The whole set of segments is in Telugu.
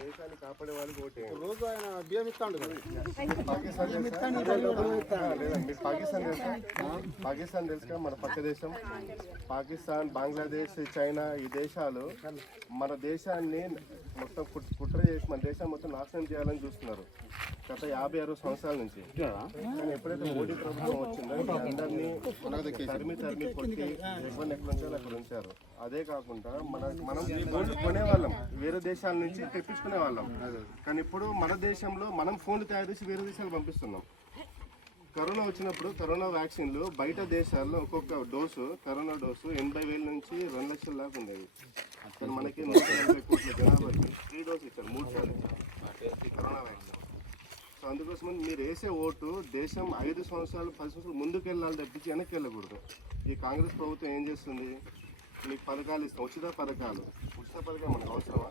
దేశాన్ని కాపాడే వాళ్ళకి ఓటే. రోజు ఆయన బియ్యం ఇస్తాడు పాకిస్తాన్ తెలుసుగా మన పక్క దేశం. పాకిస్తాన్, బంగ్లాదేశ్, చైనా ఈ దేశాలు మన దేశాన్ని మొత్తం కుట్ర చేసి మన దేశాన్ని మొత్తం నాశనం చేయాలని చూస్తున్నారు గత 50-60 సంవత్సరాల నుంచి. కానీ ఎప్పుడైతే మోడీ ప్రభుత్వం వచ్చిందో అందరినీ తరిమి కొట్టి ఎవరిని ఎక్కడ ఉంచాలో అక్కడ ఉంచారు. అదే కాకుండా మనం ఫోన్లు కొనేవాళ్ళం, వేరే దేశాల నుంచి తెప్పించుకునే వాళ్ళం. కానీ ఇప్పుడు మన దేశంలో మనం ఫోన్లు తయారు చేసి వేరే దేశాలు పంపిస్తున్నాం. కరోనా వచ్చినప్పుడు కరోనా వ్యాక్సిన్లు బయట దేశాల్లో ఒక్కొక్క డోసు, కరోనా డోసు 80,000 నుంచి 2 లక్షల దాకా ఉండేది. కానీ మనకి 180 కోట్ల జనాభాకి 3 డోసులు ఇచ్చారు, 3 సార్లు ఇచ్చారు కరోనా వ్యాక్సిన్. సో అందుకోసం మీరు వేసే ఓటు దేశం 5 సంవత్సరాలు 10 సంవత్సరాలు ముందుకు వెళ్ళాలి తప్పించి వెనక్కి వెళ్ళకూడదు. ఈ కాంగ్రెస్ ప్రభుత్వం ఏం చేస్తుంది, మీకు పథకాలు ఇస్తాం, ఉచిత పథకాలు మనకు అవసరమా?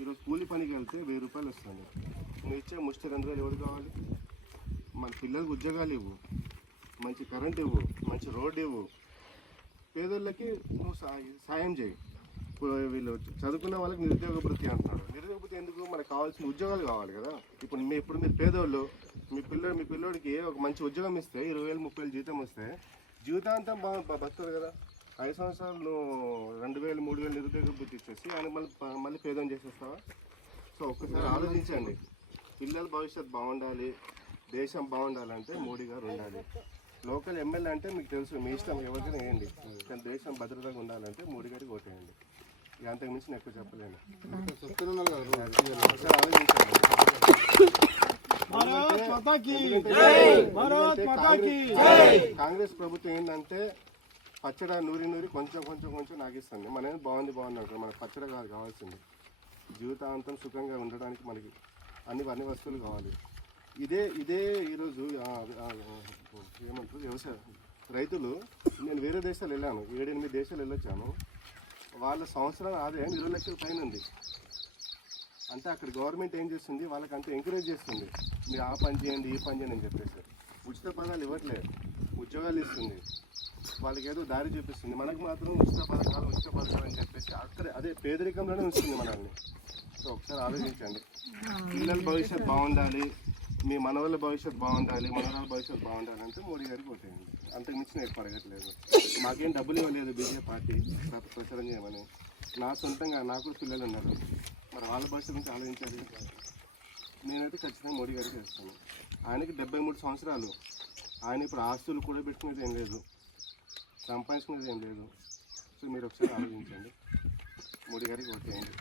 ఈరోజు కూలి పనికి వెళ్తే 1000 రూపాయలు వస్తుంది. నువ్వు ఇచ్చే ముష్టి 2,000 ఎవరు కావాలి? మన పిల్లలకు ఉద్యోగాలు ఇవ్వు, మంచి కరెంట్ ఇవ్వు, మంచి రోడ్డు ఇవ్వు, పేదోళ్ళకి నువ్వు సాయం చేయి. ఇప్పుడు వీళ్ళు చదువుకున్న వాళ్ళకి నిరుద్యోగ వృత్తి అంటున్నాడు. నిరుద్యోగ వృత్తి ఎందుకు? మనకు కావాల్సిన ఉద్యోగాలు కావాలి కదా. ఇప్పుడు మీరు పేదోళ్ళు, మీ పిల్లోడికి ఒక మంచి ఉద్యోగం ఇస్తే 20,000 30,000 జీతం వస్తే జీవితాంతం బతుకుతుంది కదా. 5 సంవత్సరాలు నువ్వు 2,000 3,000 నిరుద్యోగ వృత్తి ఇచ్చేసి ఆయన మళ్ళీ పేదం చేసేస్తావా? సో ఒక్కసారి ఆలోచించండి. పిల్లల భవిష్యత్తు బాగుండాలి, దేశం బాగుండాలంటే మోడీ గారు ఉండాలి. లోకల్ ఎమ్మెల్యే అంటే మీకు తెలుసు, మీ ఇష్టం ఎవరికైనా వేయండి. కానీ దేశం భద్రతగా ఉండాలంటే మోడీ గారికి ఓటేయండి. ఇక అంతకు మించి నేను ఎక్కువ చెప్పలేను. కాంగ్రెస్ ప్రభుత్వం ఏంటంటే పచ్చడి నూరి కొంచెం నాగిస్తుంది. మన బాగుంది అంటారు. మనకు పచ్చడి కాదు కావాల్సింది, జీవితాంతం సుఖంగా ఉండడానికి మనకి అన్ని వస్తువులు కావాలి. ఇదే ఈరోజు ఏమంటారు వ్యవసాయ రైతులు, నేను వేరే దేశాలు వెళ్ళాను, 7-8 దేశాలు వెళ్ళొచ్చాను. వాళ్ళ సంవత్సరం ఆదాయం 20 లక్షల పైన ఉంది. అంటే అక్కడ గవర్నమెంట్ ఏం చేస్తుంది, వాళ్ళకి అంత ఎంకరేజ్ చేస్తుంది, మీరు ఆ పని చేయండి ఈ పని చేయండి అని చెప్పేసి. ఉచిత పదాలు ఇవ్వట్లేదు, ఉద్యోగాలు ఇస్తుంది, వాళ్ళకి ఏదో దారి చూపిస్తుంది. మనకు మాత్రం ఉచిత పథకాలు అని చెప్పేసి అదే పేదరికంలోనే ఉంచుతుంది మనల్ని. సో ఒకసారి ఆలోచించండి. పిల్లల భవిష్యత్తు బాగుండాలి, మీ మనవాళ్ళ భవిష్యత్తు బాగుండాలి, మనవాళ్ళ భవిష్యత్తు బాగుండాలి అంటే మోడీ గారికి ఓటేయండి. అంతకు మించి నేను పడగట్లేదు. మాకేం డబ్బులు ఇవ్వలేదు బీజేపీ పార్టీ ప్రచారం చేయమని. నా సొంతంగా నాకు పిల్లలు ఉన్నారు, మరి వాళ్ళ భవిష్యత్తు నుంచి ఆలోచించాలి. నేనైతే ఖచ్చితంగా మోడీ గారికి చేస్తాను. ఆయనకి 73 సంవత్సరాలు. ఆయన ఇప్పుడు ఆస్తులు కూడా పెట్టుకునేది ఏం లేదు, సంపాదించుకునేది ఏం లేదు. సో మీరు ఒకసారి ఆలోచించండి, మోడీ గారికి ఓటేయండి.